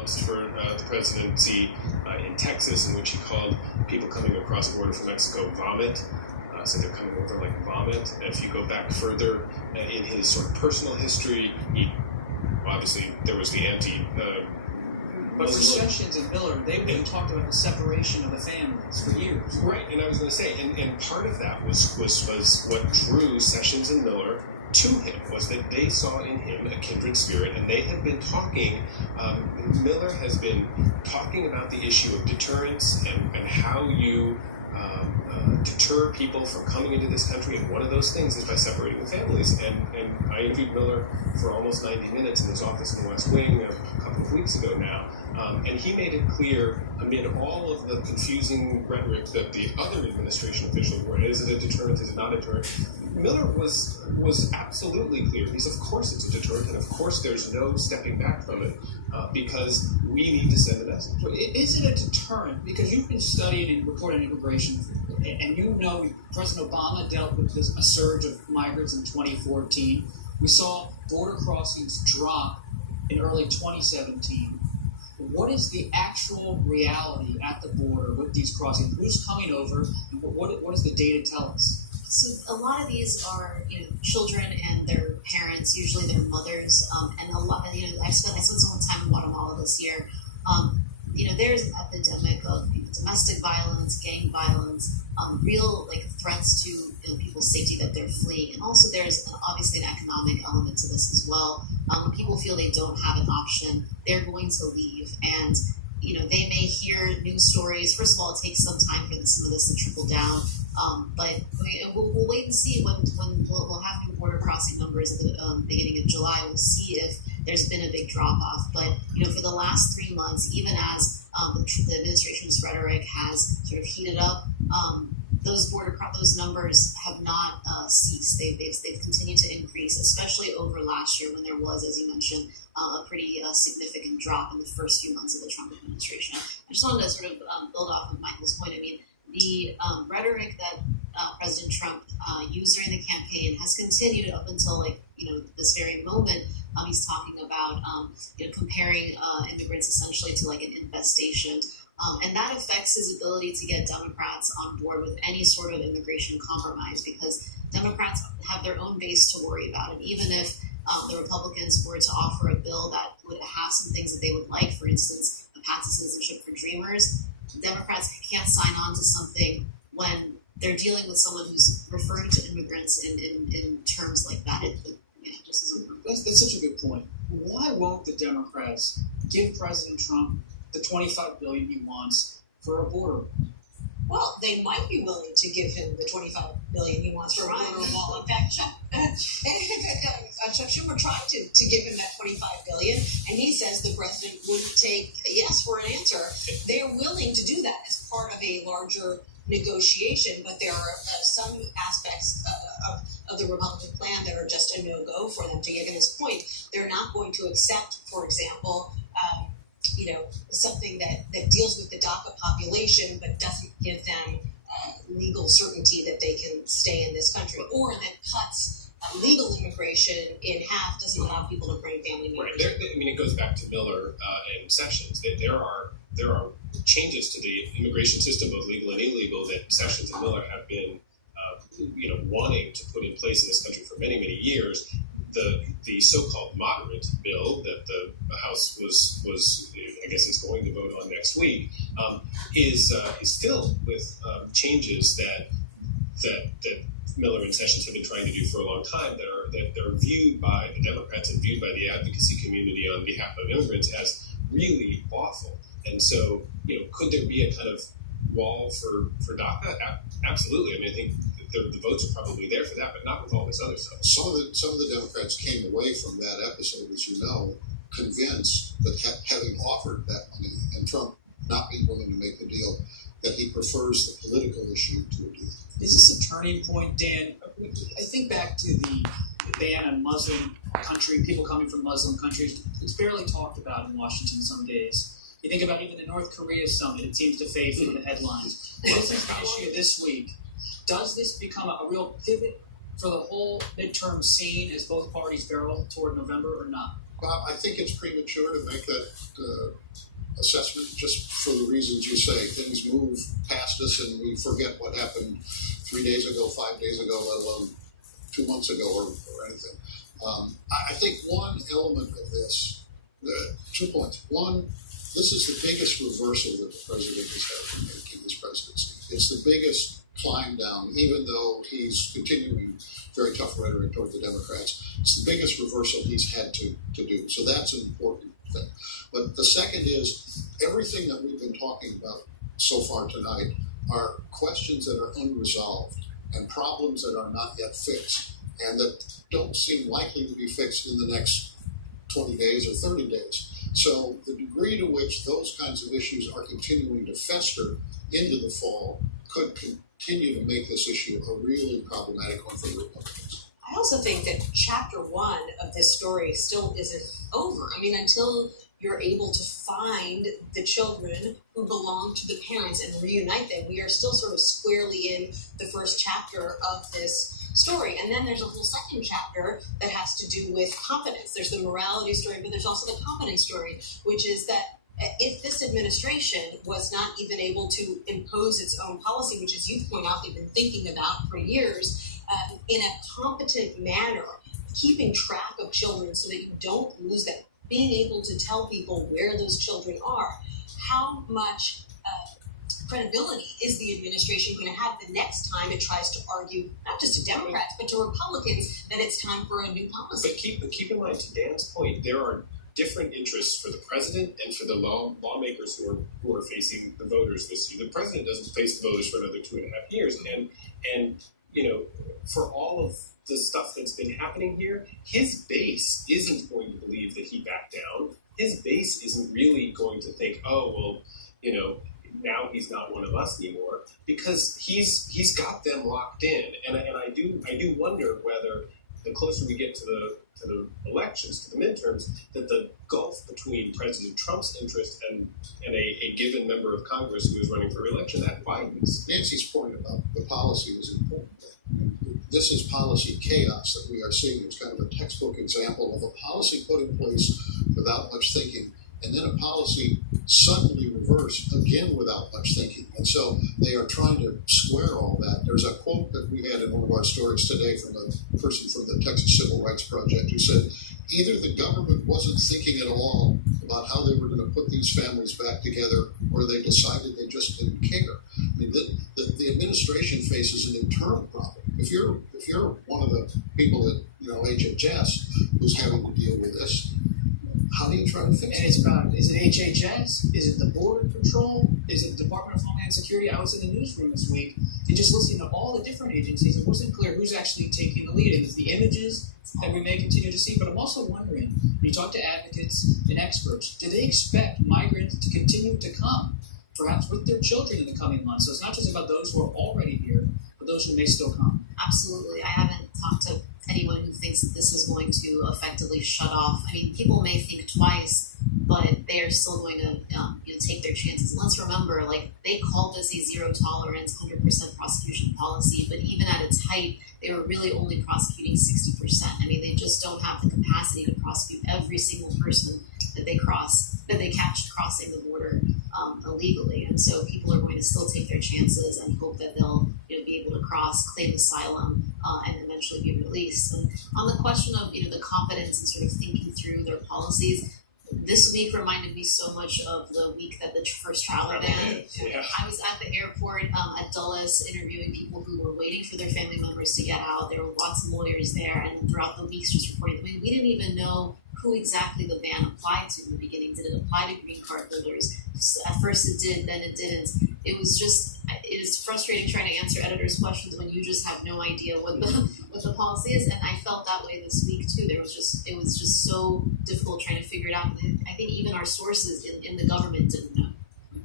announced for the presidency in Texas, in which he called people coming across the border from Mexico vomit. So they're coming over like vomit. And if you go back further in his sort of personal history, obviously there was the but for Sessions and Miller, they really talked about the separation of the families for years. Right, and I was going to say, and part of that was what drew Sessions and Miller to him, was that they saw in him a kindred spirit, and they had been talking, Miller has been talking about the issue of deterrence and how you deter people from coming into this country, and one of those things is by separating the families. And I interviewed Miller for almost 90 minutes in his office in the West Wing a couple of weeks ago now, and he made it clear, amid all of the confusing rhetoric that the other administration officials were, is it a deterrent, is it not a deterrent? Miller was absolutely clear. Of course it's a deterrent, and of course there's no stepping back from it, because we need to send a message. So is it a deterrent? Because you've been studying and reporting immigration, and you know President Obama dealt with a surge of migrants in 2014. We saw border crossings drop in early 2017. What is the actual reality at the border with these crossings? Who's coming over, and what does the data tell us? So a lot of these are, children and their parents, usually their mothers, and a lot. I spent some time in Guatemala this year. There's an epidemic of domestic violence, gang violence, real threats to people's safety that they're fleeing, and also there's obviously an economic element to this as well. When people feel they don't have an option, they're going to leave, and they may hear news stories. First of all, it takes some time for some of this to trickle down. But we'll wait and see when we'll have new border crossing numbers at the beginning of July. We'll see if there's been a big drop-off. But, for the last 3 months, even as the administration's rhetoric has sort of heated up, those numbers have not ceased. They've continued to increase, especially over last year when there was, as you mentioned, a pretty significant drop in the first few months of the Trump administration. I just wanted to sort of build off of Michael's point. I mean, the rhetoric that President Trump used during the campaign has continued up until this very moment. He's talking about comparing immigrants essentially to an infestation, and that affects his ability to get Democrats on board with any sort of immigration compromise, because Democrats have their own base to worry about, and even if the Republicans were to offer a bill that would have some things that they would like, for instance, a path to citizenship for Dreamers, Democrats can't sign on to something when they're dealing with someone who's referring to immigrants in terms like that. Just isn't. That's such a good point. Why won't the Democrats give President Trump the $25 billion he wants for a border? Well, they might be willing to give him the $25 billion he wants for a border wall. In fact, Chuck Schumer tried to give him that $25 billion, and he says the president wouldn't take a yes for an answer. They're willing to do that as part of a larger negotiation, but there are some aspects of the Republican plan that are just a no-go for them to get to this point. They're not going to accept, for example, something that deals with the DACA population but doesn't give them legal certainty that they can stay in this country, or that cuts legal immigration in half, doesn't allow people to bring family members. Right. It goes back to Miller and Sessions. There are changes to the immigration system, both legal and illegal, that Sessions and Miller have been wanting to put in place in this country for many, many years. The so-called moderate bill that the House was I guess is going to vote on next week is filled with changes that Miller and Sessions have been trying to do for a long time that are viewed by the Democrats and viewed by the advocacy community on behalf of immigrants as really awful. And so, could there be a kind of wall for DACA? Absolutely. I think the votes are probably there for that, but not with all this other stuff. Some of the Democrats came away from that episode, as you know, convinced that having offered that money and Trump not being willing to make the deal, that he prefers the political issue to a deal. Is this a turning point, Dan? I think back to the ban on Muslim country, people coming from Muslim countries. It's barely talked about in Washington some days. You think about even the North Korea summit, it seems to fade from the headlines. This is the issue this week. Does this become a real pivot for the whole midterm scene as both parties barrel toward November or not? Well, I think it's premature to make that assessment, just for the reasons you say. Things move past us and we forget what happened 3 days ago, 5 days ago, let alone 2 months ago or anything. I think one element of this, 2 points. One, this is the biggest reversal that the president has had in making his presidency. It's the biggest climb down, even though he's continuing very tough rhetoric toward the Democrats. It's the biggest reversal he's had to do. So that's an important thing. But the second is everything that we've been talking about so far tonight are questions that are unresolved and problems that are not yet fixed and that don't seem likely to be fixed in the next 20 days or 30 days. So the degree to which those kinds of issues are continuing to fester into the fall could continue to make this issue a really problematic one for the Republicans. I also think that chapter 1 of this story still isn't over. I mean, until you're able to find the children who belong to the parents and reunite them, we are still sort of squarely in the first chapter of this story. And then there's a whole second chapter that has to do with competence. There's the morality story, but there's also the competence story, which is that if this administration was not even able to impose its own policy, which, as you point out, they've been thinking about for years, in a competent manner, keeping track of children so that you don't lose them, being able to tell people where those children are, how much credibility is the administration going to have the next time it tries to argue, not just to Democrats, but to Republicans, that it's time for a new policy? But keep in mind, to Dan's point, there are different interests for the president and for the lawmakers who are facing the voters this year. The president doesn't face the voters for another 2.5 years, and you know, for all of the stuff that's been happening here, his base isn't going to believe that he backed down. His base isn't really going to think, oh well, you know, now he's not one of us anymore, because he's got them locked in, and I do wonder whether the closer we get to the elections, to the midterms, that the gulf between President Trump's interest and a given member of Congress who is running for re-election, that widens. Nancy's point about the policy is important. This is policy chaos that we are seeing. It's kind of a textbook example of a policy put in place without much thinking, and then a policy suddenly reversed again without much thinking. And so they are trying to square all that. There's a quote that we had in one of our stories today from a person from the Texas Civil Rights Project who said, either the government wasn't thinking at all about how they were going to put these families back together, or they decided they just didn't care. I mean, the administration faces an internal problem. If you're one of the people at HHS who's having to deal with this, how do you try to fix it? And it's about, is it HHS? Is it the Border Patrol? Is it the Department of Homeland Security? I was in the newsroom this week and just listening to all the different agencies. It wasn't clear who's actually taking the lead. And it's the images that we may continue to see. But I'm also wondering, when you talk to advocates and experts, do they expect migrants to continue to come, perhaps with their children in the coming months? So it's not just about those who are already here, but those who may still come. Absolutely. I haven't talked to anyone who thinks that this is going to effectively shut off. I mean, people may think twice, but they are still going to take their chances. And let's remember, they called this a zero tolerance, 100% prosecution policy, but even at its height, they were really only prosecuting 60%. I mean, they just don't have the capacity to prosecute every single person that they catch crossing the border illegally. And so people are going to still take their chances and hope that they'll be able to cross, claim asylum, and eventually be released. And on the question of the competence and sort of thinking through their policies, this week reminded me so much of the week that the first trial began. Yeah. I was at the airport at Dulles interviewing people who were waiting for their family members to get out. There were lots of lawyers there, and throughout the weeks just reporting. I mean, we didn't even know who exactly the ban applied to in the beginning. Did it apply to green card holders? At first it did, then it didn't. It is frustrating trying to answer editors' questions when you just have no idea what the policy is. And I felt that way this week too. It was just so difficult trying to figure it out. I think even our sources in the government didn't know.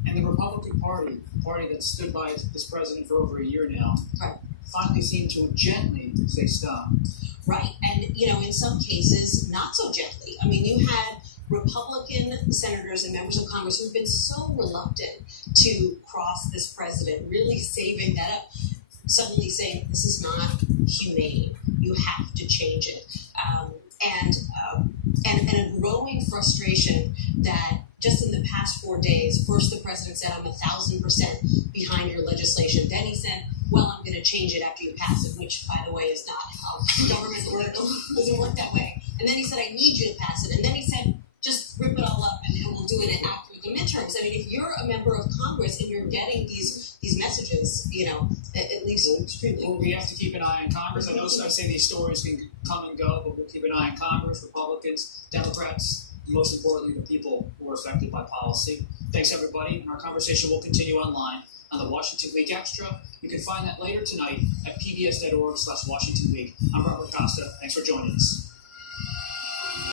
And the Republican Party, the party that stood by this president for over a year now, Right. finally seemed to gently say stop. Right, and in some cases, not so gently. I mean, you had Republican senators and members of Congress who've been so reluctant to cross this president, really saving that up, suddenly saying, this is not humane, you have to change it. And a growing frustration that just in the past 4 days, first the president said, I'm 1,000% behind your legislation. Then he said, well, I'm going to change it after you pass it, which, by the way, is not how government works. Doesn't work that way. And then he said, I need you to pass it. And then he said, just rip it all up and we'll do it after the midterms. I mean, if you're a member of Congress and you're getting these messages, it leaves you extremely. Well, we have to keep an eye on Congress. I know I say these stories can come and go, but we'll keep an eye on Congress, Republicans, Democrats, most importantly, the people who are affected by policy. Thanks, everybody. And our conversation will continue online on the Washington Week Extra. You can find that later tonight at pbs.org/Washington Week. I'm Robert Costa. Thanks for joining us.